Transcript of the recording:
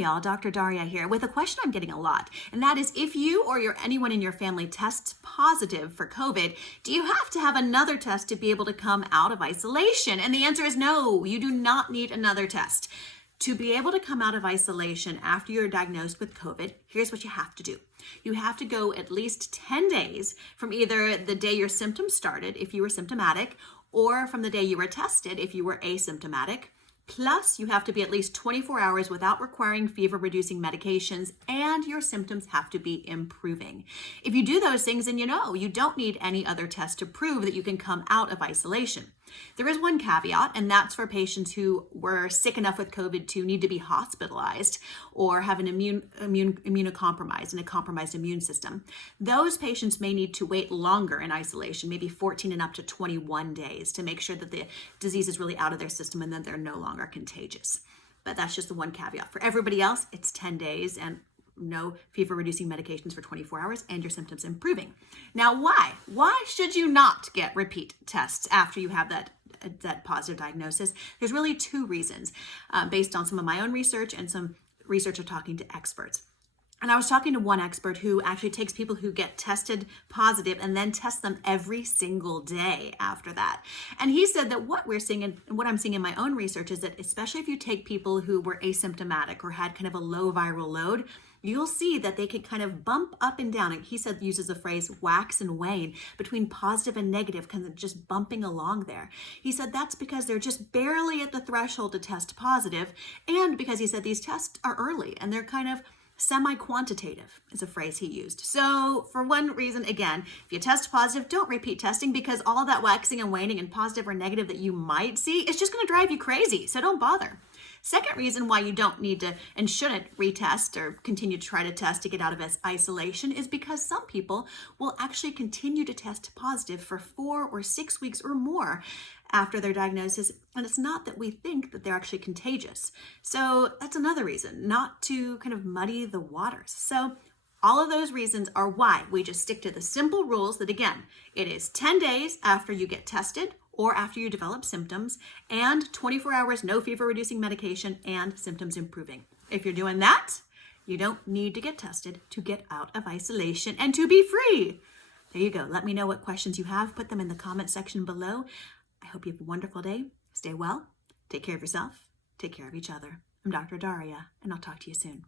y'all, Dr. Daria here with a question I'm getting a lot. And that is, if you or anyone in your family tests positive for COVID, do you have to have another test to be able to come out of isolation? And the answer is no, you do not need another test. To be able to come out of isolation after you're diagnosed with COVID, here's what you have to do. You have to go at least 10 days from either the day your symptoms started, if you were symptomatic, or from the day you were tested, if you were asymptomatic. Plus, you have to be at least 24 hours without requiring fever-reducing medications, and your symptoms have to be improving. If you do those things, then you don't need any other test to prove that you can come out of isolation. There is one caveat, and that's for patients who were sick enough with COVID to need to be hospitalized or have an immunocompromised and a compromised immune system. Those patients may need to wait longer in isolation, maybe 14 and up to 21 days, to make sure that the disease is really out of their system and that they're no longer contagious. But that's just the one caveat. For everybody else, it's 10 days and no fever-reducing medications for 24 hours and your symptoms improving. Now, why? Why should you not get repeat tests after you have that positive diagnosis? There's really two reasons based on some of my own research and some research of talking to experts. And I was talking to one expert who actually takes people who get tested positive and then tests them every single day after that. And he said that what we're seeing and what I'm seeing in my own research is that especially if you take people who were asymptomatic or had kind of a low viral load, you'll see that they can kind of bump up and down. And he said, uses the phrase wax and wane between positive and negative, kind of just bumping along there. He said that's because they're just barely at the threshold to test positive. And because he said these tests are early and they're kind of semi-quantitative is a phrase he used. So for one reason, again, if you test positive, don't repeat testing because all that waxing and waning and positive or negative that you might see is just going to drive you crazy. So don't bother. Second reason why you don't need to and shouldn't retest or continue to try to test to get out of isolation is because some people will actually continue to test positive for 4 or 6 weeks or more after their diagnosis. And it's not that we think that they're actually contagious. So that's another reason not to kind of muddy the waters. So all of those reasons are why we just stick to the simple rules that, again, it is 10 days after you get tested or after you develop symptoms, and 24 hours, no fever-reducing medication, and symptoms improving. If you're doing that, you don't need to get tested to get out of isolation and to be free. There you go. Let me know what questions you have. Put them in the comment section below. I hope you have a wonderful day. Stay well. Take care of yourself. Take care of each other. I'm Dr. Daria, and I'll talk to you soon.